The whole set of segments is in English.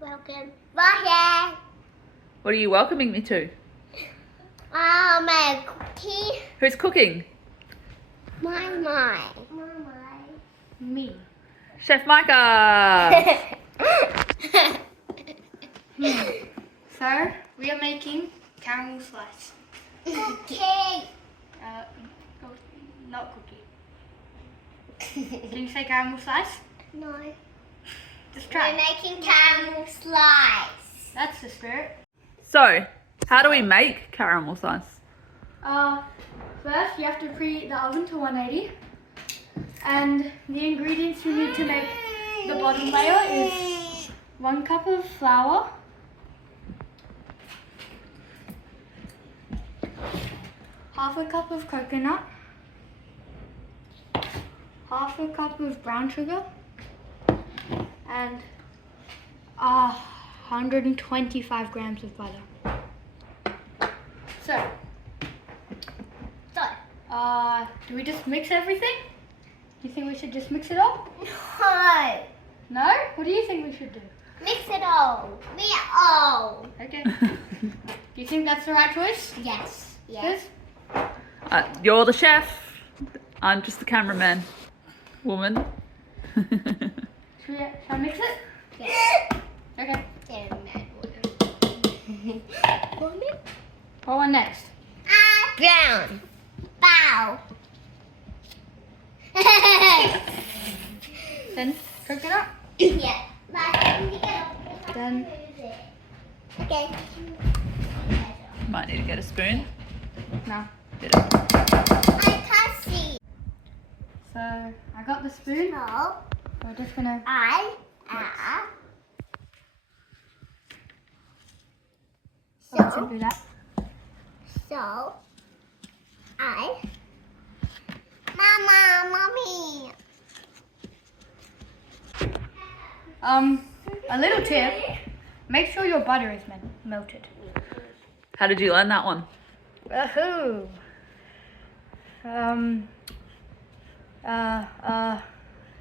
Welcome. Bye. What are you welcoming me to? My cookie. Who's cooking? My. Me. Chef Micah! So, we are making caramel slice. Cookie. Not cookie. Can you say caramel slice? No. Just We're try. making caramel slice. That's the spirit. So, how do we make caramel slice? First, you have to preheat the oven to 180. And the ingredients you need to make the bottom layer is 1 cup of flour, half a cup of coconut, half a cup of brown sugar, and 125 grams of butter. So, do we just mix everything? Do you think we should just mix it all? No. No? What do you think we should do? Mix it all. Me all. Okay. Do you think that's the right choice? Yes. Yes. You're the chef. I'm just the cameraman. Woman. Shall I mix it? Yes. Okay. Woman. What one next? Brown. Bow. Then coconut. Yeah. Then Okay. Might need to get a spoon. no. Get it. I can't see. So I got the spoon. So We're just gonna. Do that. Mommy. A little tip. Make sure your butter is melted. How did you learn that one? Woohoo!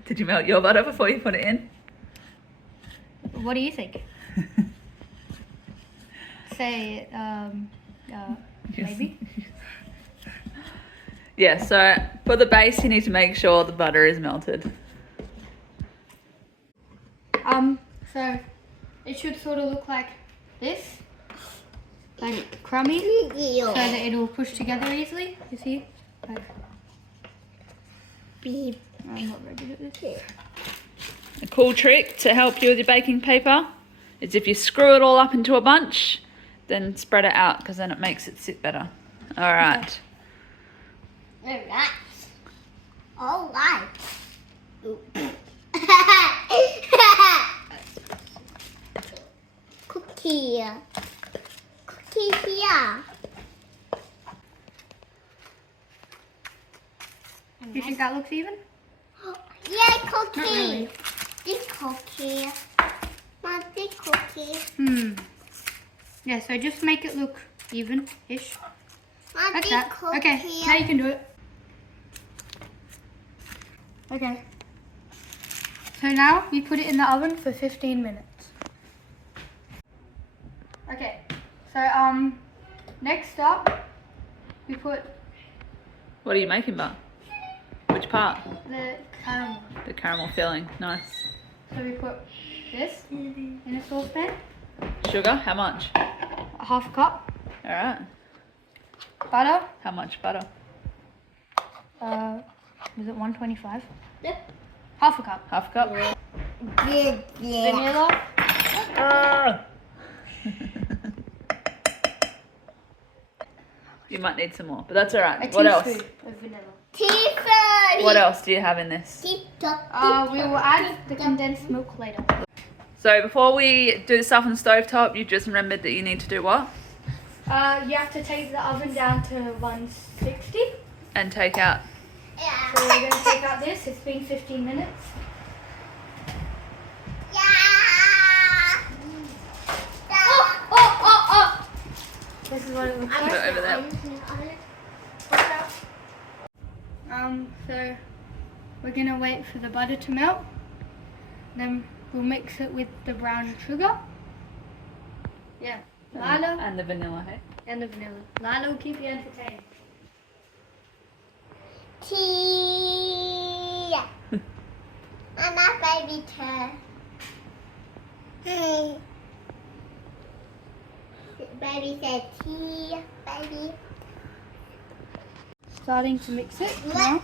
Did you melt your butter before you put it in? What do you think? Say, maybe. Yeah, so for the base you need to make sure the butter is melted. So it should sort of look like this, like crummy, so that it'll push together easily. You see? Like, I'm not very good at this. A cool trick to help you with your baking paper is if you screw it all up into a bunch, then spread it out because then it makes it sit better. All right. All right. Cookie. Cookie here. You think that looks even? Yeah, cookie. Not really. This cookie. Not this cookie. Yeah, so just make it look even-ish. Not Like this that. cookie. Okay, now you can do it. Okay. So now you put it in the oven for 15 minutes. Okay. So next up we put What are you making, Bart? Which part? the caramel. The caramel filling. Nice. So we put this in a saucepan, Sugar? How much? a half a cup, All right. butter, How much butter? was it 125? Yep. Half a cup. Half a cup? Yeah. Vanilla, You might need some more, but that's all a right. What else? teaspoon of vanilla. Teaspoon. What else do you have in this? We will add the condensed milk later. So before we do the stuff on the stovetop, you just remembered that you need to do what? You have to take the oven down to 160. And take out. Yeah. So we're going to take out this. It's been 15 minutes. Oh! This is what it looks Put like. it over there. So we're going to wait for the butter to melt. Then we'll mix it with the brown sugar. Yeah. Lila And the vanilla, hey? and the vanilla. Lila will keep you entertained. Tea. I'm not baby cat. Hey. Baby said tea. Baby. Starting to mix it now.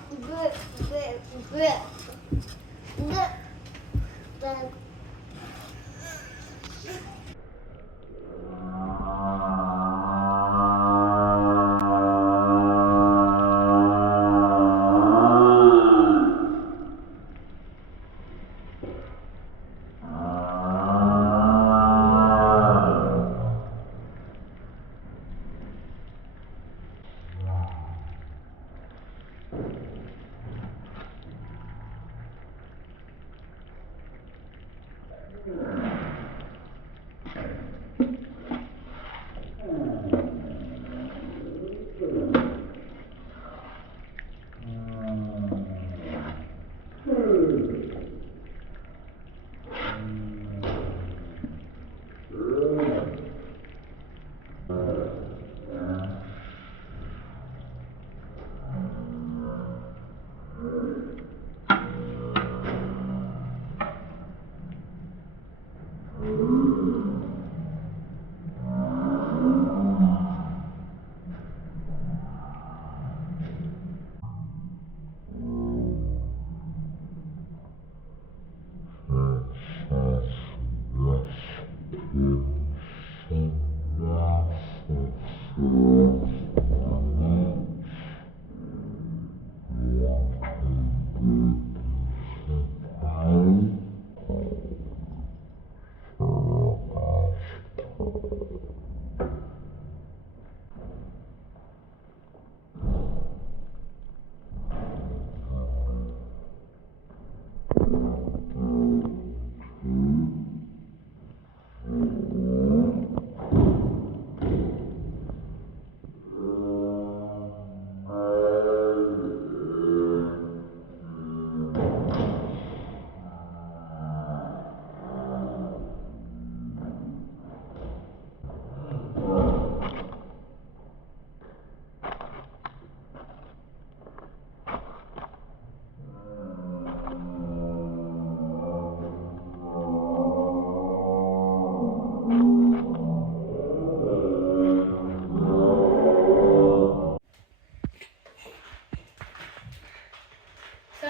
So,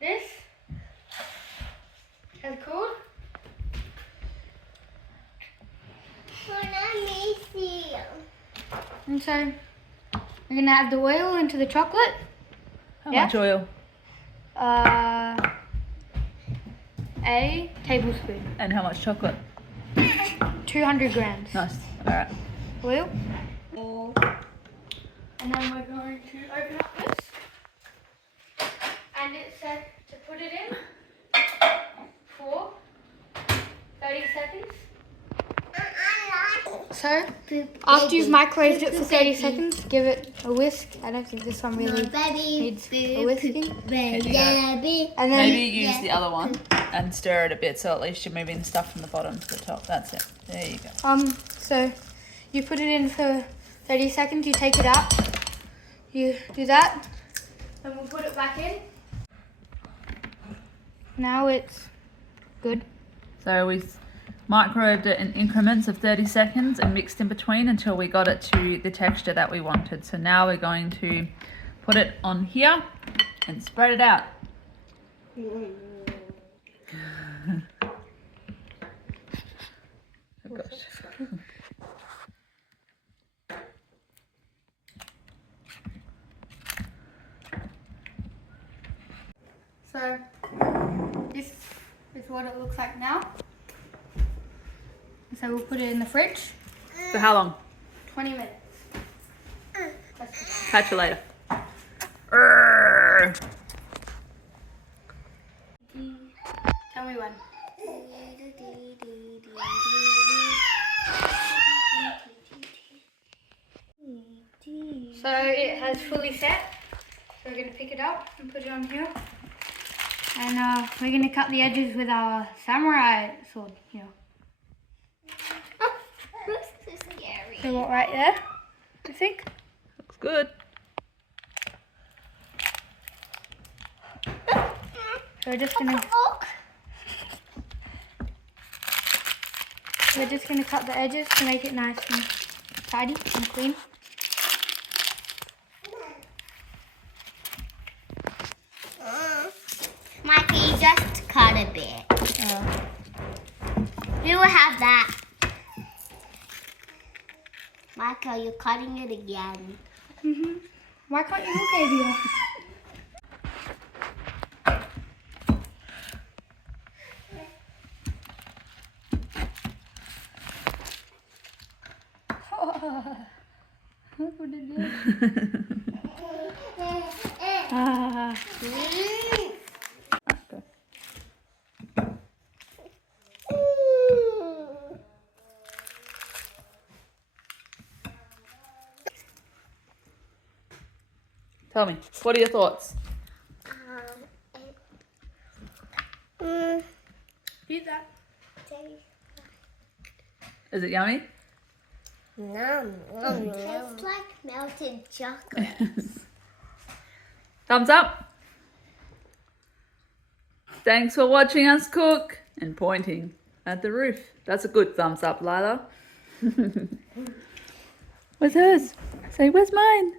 this has cooled. And so, we're going to add the oil into the chocolate. How Yeah? much oil? A tablespoon. And how much chocolate? 200 grams. Nice. Alright. Oil. And then we're going to open up this. And it said to put it in for 30 seconds. So, after you've microwaved it for 30 seconds, give it a whisk. I don't think this one really needs a whisking. And then Maybe use the other one and stir it a bit so at least you're moving stuff from the bottom to the top. That's it. There you go. So you put it in for 30 seconds, you take it out, you do that, and we'll put it back in. Now it's good. So we microwaved it in increments of 30 seconds and mixed in between until we got it to the texture that we wanted. So now we're going to put it on here and spread it out. Oh gosh. So this is what it looks like now. So we'll put it in the fridge. For how long? 20 minutes. Catch you later. Tell me when. So it has fully set. So we're going to pick it up and put it on here. And we're going to cut the edges with our samurai sword here. So what, right there, I think? Looks good. So we're just gonna cut the edges to make it nice and tidy and clean. Mikey, just cut a bit. Oh. You will have that. Michael, you're cutting it again. Why can't you look over here? Look what it did. Ah. Okay. Tell me, what are your thoughts? Eat that. Is it yummy? It tastes like melted chocolate. Thumbs up. Thanks for watching us cook and pointing at the roof. That's a good thumbs up, Lila. Where's hers? Say, where's mine?